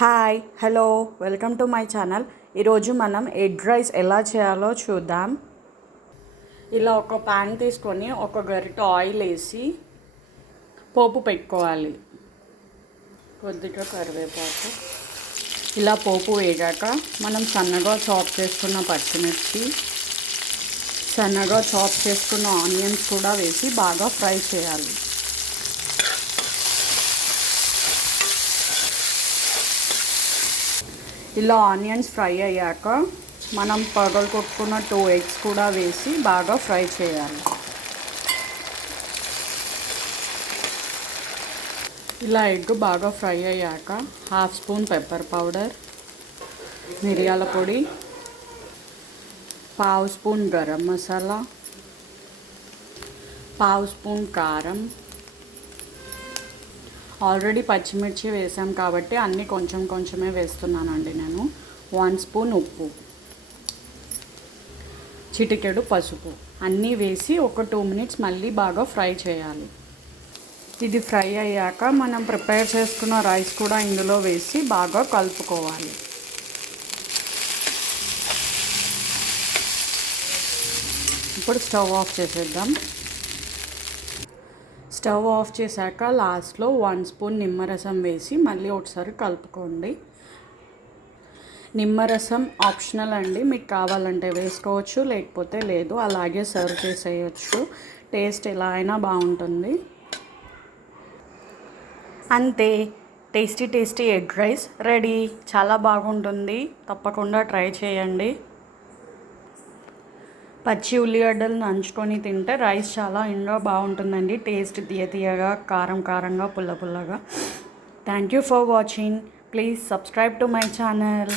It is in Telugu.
Hi hello welcome to my channel. ఈరోజు మనం ఎగ్ రైస్ ఎలా చేయాలో చూద్దాం. ఇలా ఒక ప్యాన్ తీసుకొని ఒక గరిటె ఆయిల్ వేసి పోపు పెట్టుకోవాలి. కొద్దిగా కరివేపాకు. ఇలా పోపు వేగాక మనం సన్నగా చాప్ చేసుకున్న పచ్చిమిర్చి, సన్నగా చాప్ చేసుకున్న ఆనియన్స్ కూడా వేసి బాగా ఫ్రై చేయాలి. ఇలా ఆనియన్స్ ఫ్రై అయ్యాక మనం పగలగొట్టుకున్న 2 ఎగ్స్ కూడా వేసి బాగా ఫ్రై చేయాలి. ఇలా ఎగ్ బాగా ఫ్రై అయ్యాక 1/2 స్పూన్ పెప్పర్ పౌడర్, మిరియాల పొడి, 1/2 స్పూన్ గరం మసాలా, 1/2 స్పూన్ కారం. ఆల్రెడీ పచ్చిమిర్చి వేసాం కాబట్టి అన్నీ కొంచెం కొంచెమే వేస్తున్నానండి నేను. 1 స్పూన్ ఉప్పు, చిటికెడు పసుపు అన్నీ వేసి ఒక 2 మినిట్స్ మళ్ళీ బాగా ఫ్రై చేయాలి. ఇది ఫ్రై అయ్యాక మనం ప్రిపేర్ చేసుకున్న రైస్ కూడా ఇందులో వేసి బాగా కలుపుకోవాలి. ఇప్పుడు స్టవ్ ఆఫ్ చేసేద్దాం. స్టవ్ ఆఫ్ చేశాక లాస్ట్లో 1 స్పూన్ నిమ్మరసం వేసి మళ్ళీ ఒకసారి కలుపుకోండి. నిమ్మరసం ఆప్షనల్ అండి, మీకు కావాలంటే వేసుకోవచ్చు, లేకపోతే లేదు, అలాగే సర్వ్ చేసేయచ్చు. టేస్ట్ ఎలా అయినా బాగుంటుంది. అంతే, టేస్టీ ఎగ్ రైస్ రెడీ. చాలా బాగుంటుంది, తప్పకుండా ట్రై చేయండి. పచ్చి ఉల్లిగడ్డలు నంచుకొని తింటే రైస్ చాలా ఇంకా బాగుంటుందండి. టేస్ట్ తీయగా, కారంగా, పుల్లగా. Thank you for watching. Please subscribe to my channel.